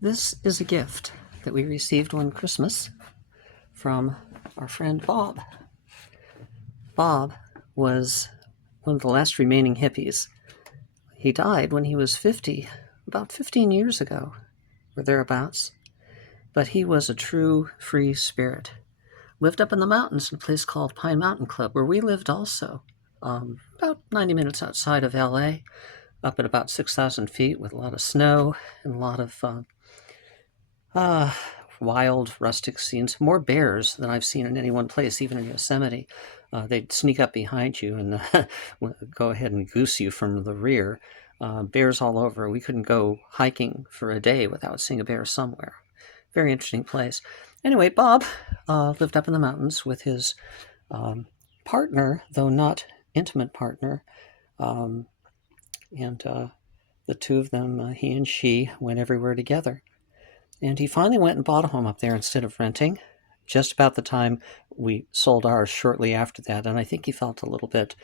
This is a gift that we received one Christmas from our friend Bob. Bob was one of the last remaining hippies. He died when he was 50, about 15 years ago, or thereabouts. But he was a true free spirit. Lived up in the mountains in a place called Pine Mountain Club, where we lived also, about 90 minutes outside of LA, up at about 6,000 feet with a lot of snow and a lot of wild, rustic scenes. More bears than I've seen in any one place, even in Yosemite. They'd sneak up behind you and go ahead and goose you from the rear. Bears all over. We couldn't go hiking for a day without seeing a bear somewhere. Very interesting place. Anyway, Bob lived up in the mountains with his partner, though not intimate partner, and the two of them, he and she, went everywhere together. And he finally went and bought a home up there instead of renting, just about the time we sold ours shortly after that. And I think he felt a little bit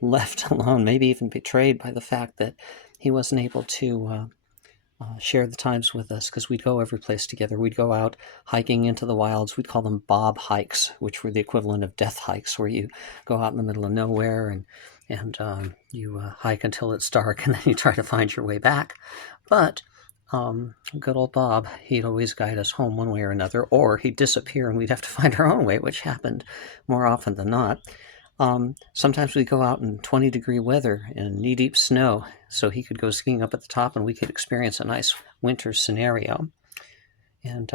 left alone, maybe even betrayed by the fact that he wasn't able to share the times with us, because we'd go every place together. We'd go out hiking into the wilds. We'd call them Bob hikes, which were the equivalent of death hikes, where you go out in the middle of nowhere and you hike until it's dark, and then you try to find your way back. But good old Bob, he'd always guide us home one way or another, or he'd disappear and we'd have to find our own way, which happened more often than not. Sometimes we'd go out in 20-degree weather and knee-deep snow, so he could go skiing up at the top and we could experience a nice winter scenario. And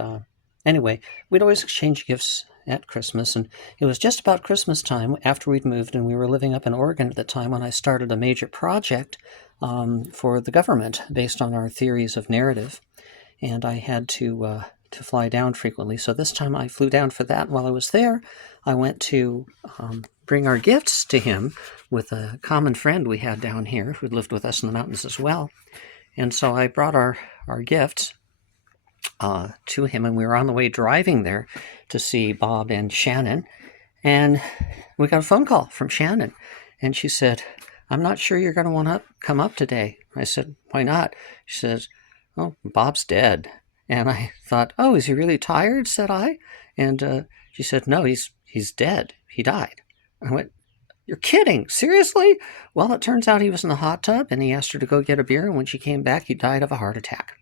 anyway, we'd always exchange gifts at Christmas, and it was just about Christmas time after we'd moved, and we were living up in Oregon at the time, when I started a major project for the government based on our theories of narrative, and I had to fly down frequently. So this time I flew down for that. While I was there, I went to bring our gifts to him with a common friend we had down here who'd lived with us in the mountains as well. And so I brought our gifts to him, and we were on the way driving there to see Bob and Shannon, and we got a phone call from Shannon, and she said, "I'm not sure you're going to want to come up today." I said, "Why not?" She says, "Oh, Bob's dead." And I thought, "Oh, is he really tired?" said I. And she said, "No, he's dead. He died." I went, "You're kidding. Seriously?" Well, it turns out he was in the hot tub, and he asked her to go get a beer, and when she came back, he died of a heart attack.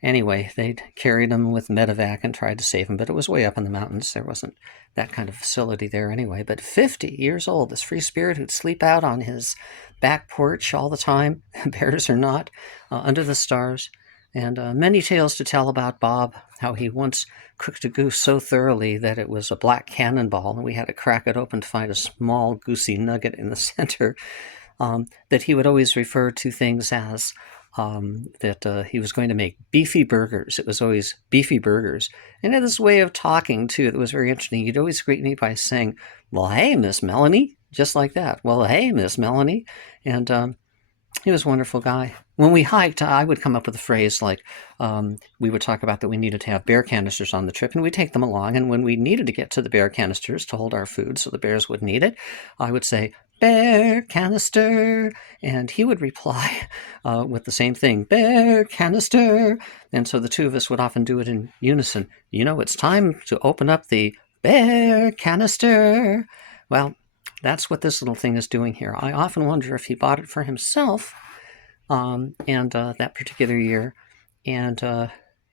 Anyway, they'd carried him with medevac and tried to save him, but it was way up in the mountains. There wasn't that kind of facility there anyway. But 50 years old, this free spirit who'd sleep out on his back porch all the time, bears or not, under the stars. And many tales to tell about Bob, how he once cooked a goose so thoroughly that it was a black cannonball, and we had to crack it open to find a small goosey nugget in the center, that he would always refer to things as that he was going to make beefy burgers. It was always beefy burgers. And he had this way of talking, too, that was very interesting. He'd always greet me by saying, "Well, hey, Miss Melanie," just like that. "Well, hey, Miss Melanie." And he was a wonderful guy. When we hiked, I would come up with a phrase like, we would talk about that we needed to have bear canisters on the trip, and we'd take them along. And when we needed to get to the bear canisters to hold our food so the bears wouldn't eat it, I would say, "Bear canister," and he would reply with the same thing, "Bear canister." And so the two of us would often do it in unison. "You know, it's time to open up the bear canister." Well, that's what this little thing is doing here. I often wonder if he bought it for himself, that particular year, and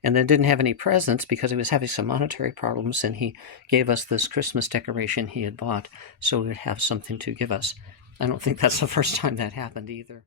then didn't have any presents because he was having some monetary problems, and he gave us this Christmas decoration he had bought so we would have something to give us. I don't think that's the first time that happened either.